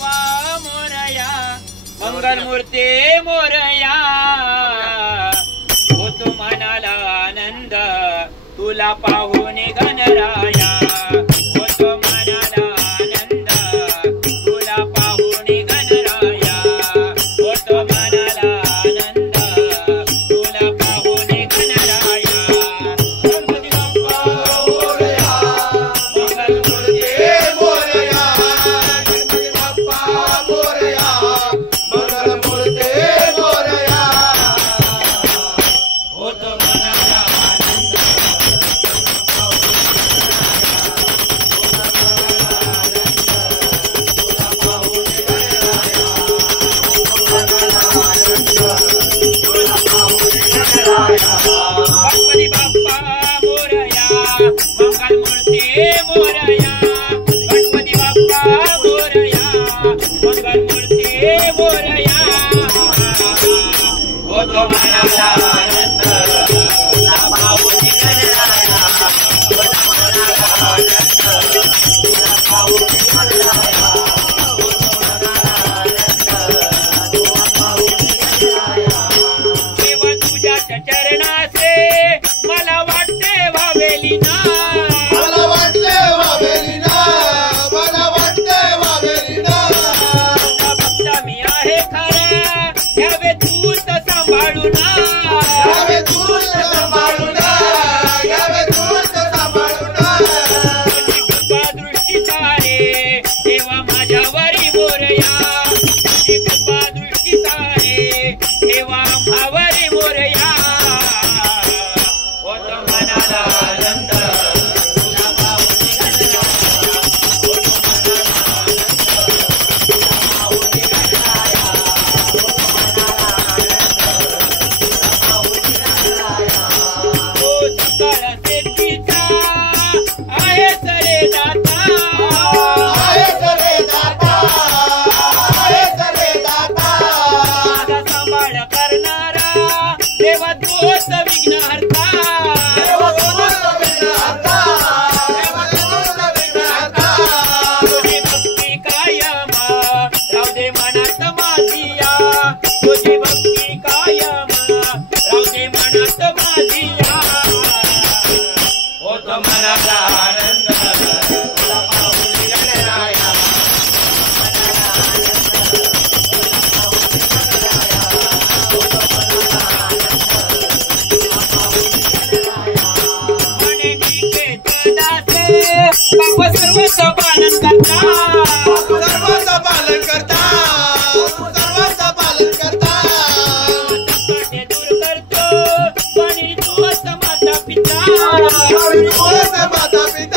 बाप्पा मोरया मंगलमूर्ती मोरया होतो मनाला आनंद तुला पाहून गणराया होतो मनाला आनंद तुला पाहून गणराया होतो मनाला आनंद तुला पाहून गणराया गणपती बाप्पा मोरया मंगलमूर्ती मोरया गणपती बाप्पा मोरया मंगलमूर्ती मोरया होतो मनाला आनंद गणपती बाप्पा मोरया मंगलमूर्ती मोरया गणपती बाप्पा मोरया मंगलमूर्ती मोरया होतो मनाला आनंद तुला पाहून गणराया होतो मनाला आनंद तुला पाहून गणराया होतो मनाला आनंद तुला पाहून गणराया देव तुझ्याच चरणाचे मला वाटते व्हावेली ना मला वाटते व्हावेली ना मला वाटते व्हावेली ना तुझा भक्त मी आहे खरा घ्यावे तूच सांभाळू ना घ्यावे तूच सांभाळू ना घ्यावे तूच सांभाळू ना तुझी कृपा दृष्टी सारे देवा माझ्यावरी मोरया तुझी कृपा दृष्टी सारे देवा आम्हावरी मोरया होतो मनाला आनंद तुला पाहून गणराया होतो मनाला आनंद तुला पाहून गणराया होतो मनाला आनंद तुला पाहून गणराया हो सकाळ सेतीचा आहे सरे दाता आहे सरे दाता आहे सरे दाता माझा सांभाळ करणारा देवा तोच विघ्नहर्ता देव तूच विघ्नहर्ता देव तूच विघ्नहर्ता तुझी भक्ती कायम राहू दे मनात माझिया तुझी भक्ती कायम राहू दे मनात माझिया होतो मनाला आनंद तुला पाहून गणराया मनाला आनंद तुला पाहून गणराया होतो मनाला आनंद तुला पाहून गणराया म्हणे मी दासे बाप सर्वचं पालन करता सर्वांचं पालन करता सर्वांचं पालन करता संकटे दूर करतो पाणी तोच माता पिता तूच माता पिता